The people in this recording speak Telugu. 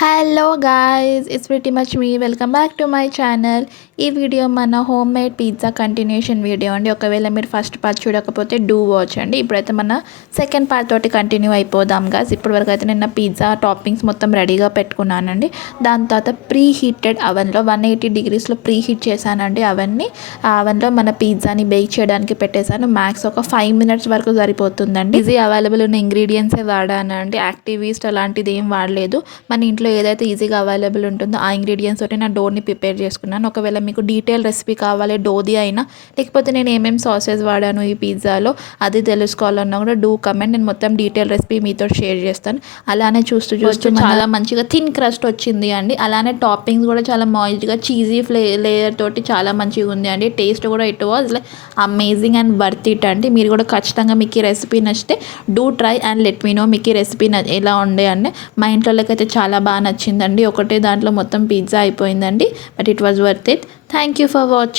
Hello guys, it's pretty much me welcome back to my channel. ఈ వీడియో మన home made pizza continuation video అండి. ఒకవేళ మీరు ఫస్ట్ పార్ట్ చూడకపోతే డూ వాచ్ అండి. ఇప్పుడైతే మన సెకండ్ పార్ట్ తోటి కంటిన్యూ అయిపోదాం గాయ్స్. ఇప్పటివరకు అయితే నేను పిజ్జా టాపింగ్స్ మొత్తం రెడీగా పెట్టుకున్నానండి. దాని తర్వాత ప్రీ హీటెడ్ అవెన్లో 180 degreesలో ప్రీ హీట్ చేశానండి అవన్నీ. ఆ అవెన్లో మన పిజ్జాని బేక్ చేయడానికి పెట్టేశాను. మ్యాక్స్ ఒక 5 minutes వరకు సరిపోతుందండి. ఈజీ అవైలబుల్ ఉన్న ఇంగ్రీడియంట్సే వాడానండి. యాక్టివిస్ట్ అలాంటిది ఏం వాడలేదు. మన ఇంట్లో ఏదైతే ఈజీగా అవైలబుల్ ఉంటుందో ఆ ఇంగ్రీడియంట్స్ తోటి నా డోని ప్రిపేర్ చేసుకున్నాను. ఒకవేళ మీకు డీటెయిల్ రెసిపీ కావాలి డోది అయినా, లేకపోతే నేను ఏమేమి సాసెస్ వాడాను ఈ పిజ్జాలో అది తెలుసుకోవాలన్నా కూడా డూ కమెంట్. నేను మొత్తం డీటెయిల్ రెసిపీ మీతో షేర్ చేస్తాను. అలానే చూస్తూ చాలా మంచిగా థిన్ క్రస్ట్ వచ్చింది అండి. అలానే టాపింగ్స్ కూడా చాలా మాయిస్ట్గా చీజీ లేయర్ తోటి చాలా మంచిగా ఉంది అండి. టేస్ట్ కూడా it was like amazing and worth it అండి. మీరు కూడా ఖచ్చితంగా మీకు ఈ రెసిపీ నచ్చితే do try and let me know మీకు ఈ రెసిపీ ఎలా ఉండే అండి. మా ఇంట్లోకైతే చాలా బాగా నచ్చిందండి. ఒకటే దాంట్లో మొత్తం పిజ్జా అయిపోయిందండి. But it was worth it. Thank you for watching.